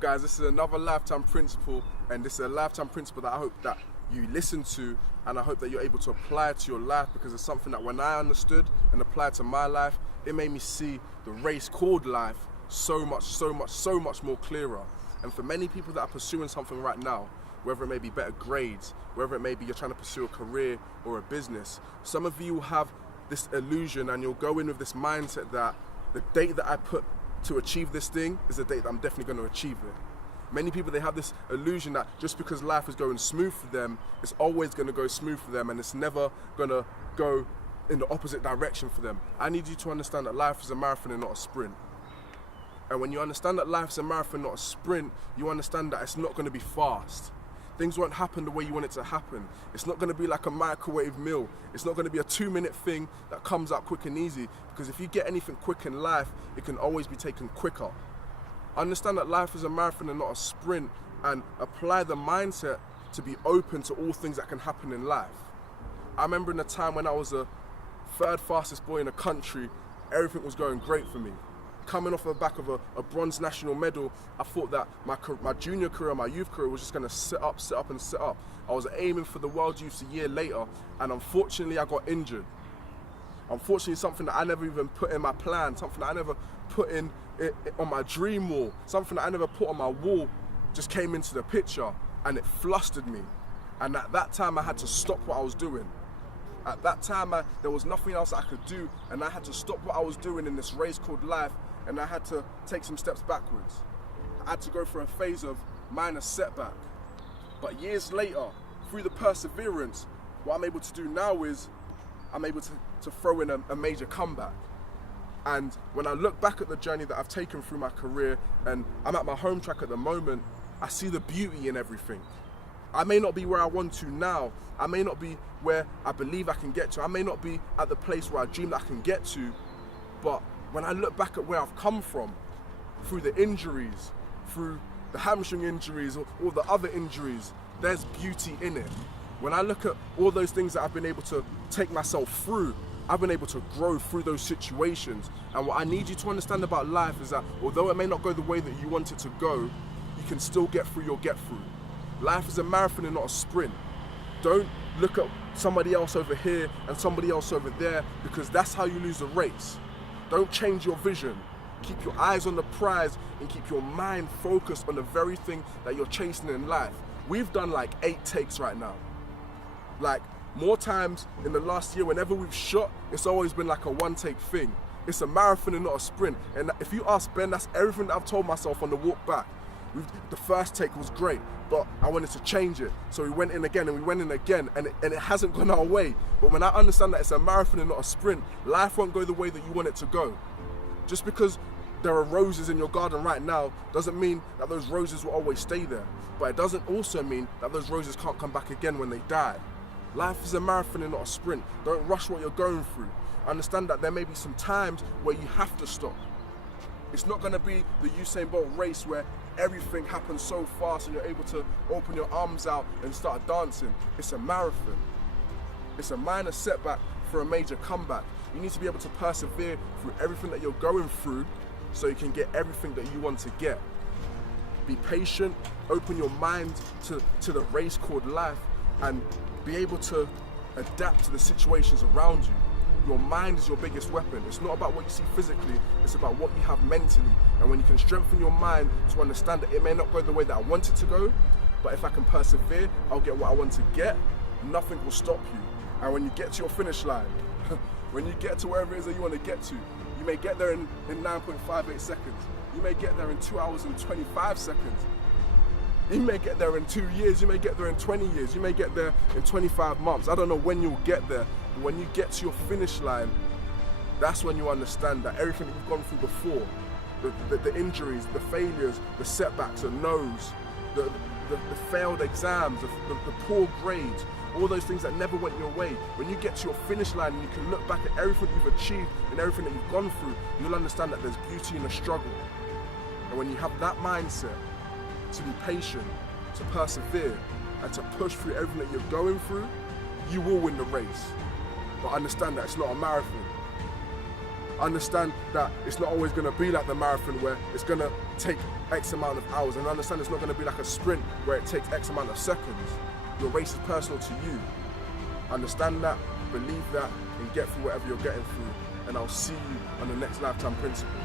up, guys? This is another lifetime principle, and this is a lifetime principle that I hope that you listen to, and I hope that you're able to apply to your life, because it's something that when I understood and applied to my life, it made me see the race called life so much more clearer. And for many people that are pursuing something right now, whether it may be better grades, whether it may be you're trying to pursue a career or a business, some of you will have this illusion and you'll go in with this mindset that the date that I put to achieve this thing is the date that I'm definitely going to achieve it. Many people, they have this illusion that just because life is going smooth for them, it's always going to go smooth for them, and it's never going to go in the opposite direction for them. I need you to understand that life is a marathon and not a sprint. And when you understand that life is a marathon, not a sprint, you understand that it's not going to be fast. Things won't happen the way you want it to happen. It's not going to be like a microwave meal. It's not going to be a 2-minute thing that comes out quick and easy, because if you get anything quick in life, it can always be taken quicker. Understand that life is a marathon and not a sprint, and apply the mindset to be open to all things that can happen in life. I remember in a time when I was a third fastest boy in the country, everything was going great for me. Coming off the back of a bronze national medal, I thought that my junior career, my youth career was just going to sit up. I was aiming for the World Youths a year later, and unfortunately I got injured. Unfortunately, something that I never even put in my plan, something that I never put in on my dream wall, something that I never put on my wall, just came into the picture, and it flustered me. And at that time I had to stop what I was doing. At that time there was nothing else I could do, and I had to stop what I was doing in this race called life, and I had to take some steps backwards. I had to go through a phase of minor setback. But years later, through the perseverance, what I'm able to do now is I'm able to throw in a major comeback. And when I look back at the journey that I've taken through my career, and I'm at my home track at the moment, I see the beauty in everything. I may not be where I want to now. I may not be where I believe I can get to. I may not be at the place where I dream that I can get to. But when I look back at where I've come from, through the injuries, through the hamstring injuries or all the other injuries, there's beauty in it. When I look at all those things that I've been able to take myself through, I've been able to grow through those situations. And what I need you to understand about life is that although it may not go the way that you want it to go, you can still get through your get through. Life is a marathon and not a sprint. Don't look at somebody else over here and somebody else over there, because that's how you lose the race. Don't change your vision. Keep your eyes on the prize and keep your mind focused on the very thing that you're chasing in life. We've done like 8 takes right now. Like, more times in the last year, whenever we've shot, it's always been like a 1-take thing. It's a marathon and not a sprint. And if you ask Ben, that's everything that I've told myself on the walk back. The first take was great, but I wanted to change it. So we went in again and we went in again, and it hasn't gone our way. But when I understand that it's a marathon and not a sprint, life won't go the way that you want it to go. Just because there are roses in your garden right now doesn't mean that those roses will always stay there. But it doesn't also mean that those roses can't come back again when they die. Life is a marathon and not a sprint. Don't rush what you're going through. Understand that there may be some times where you have to stop. It's not going to be the Usain Bolt race where everything happens so fast and you're able to open your arms out and start dancing. It's a marathon. It's a minor setback for a major comeback. You need to be able to persevere through everything that you're going through so you can get everything that you want to get. Be patient, open your mind to the race called life, and be able to adapt to the situations around you. Your mind is your biggest weapon. It's not about what you see physically, it's about what you have mentally. And when you can strengthen your mind to understand that it may not go the way that I want it to go, but if I can persevere, I'll get what I want to get, nothing will stop you. And when you get to your finish line, when you get to wherever it is that you want to get to, you may get there in 9.58 seconds. You may get there in 2 hours and 25 seconds. You may get there in 2 years, you may get there in 20 years, you may get there in 25 months. I don't know when you'll get there, but when you get to your finish line, that's when you understand that everything that you've gone through before, the injuries, the failures, the setbacks, the no's, the failed exams, the poor grades, all those things that never went your way, when you get to your finish line and you can look back at everything you've achieved and everything that you've gone through, you'll understand that there's beauty in the struggle. And when you have that mindset, to be patient, to persevere, and to push through everything that you're going through, you will win the race. But understand that it's not a marathon. Understand that it's not always going to be like the marathon where it's going to take X amount of hours, and understand it's not going to be like a sprint where it takes X amount of seconds. Your race is personal to you. Understand that, believe that, and get through whatever you're getting through. And I'll see you on the next Lifetime Principle.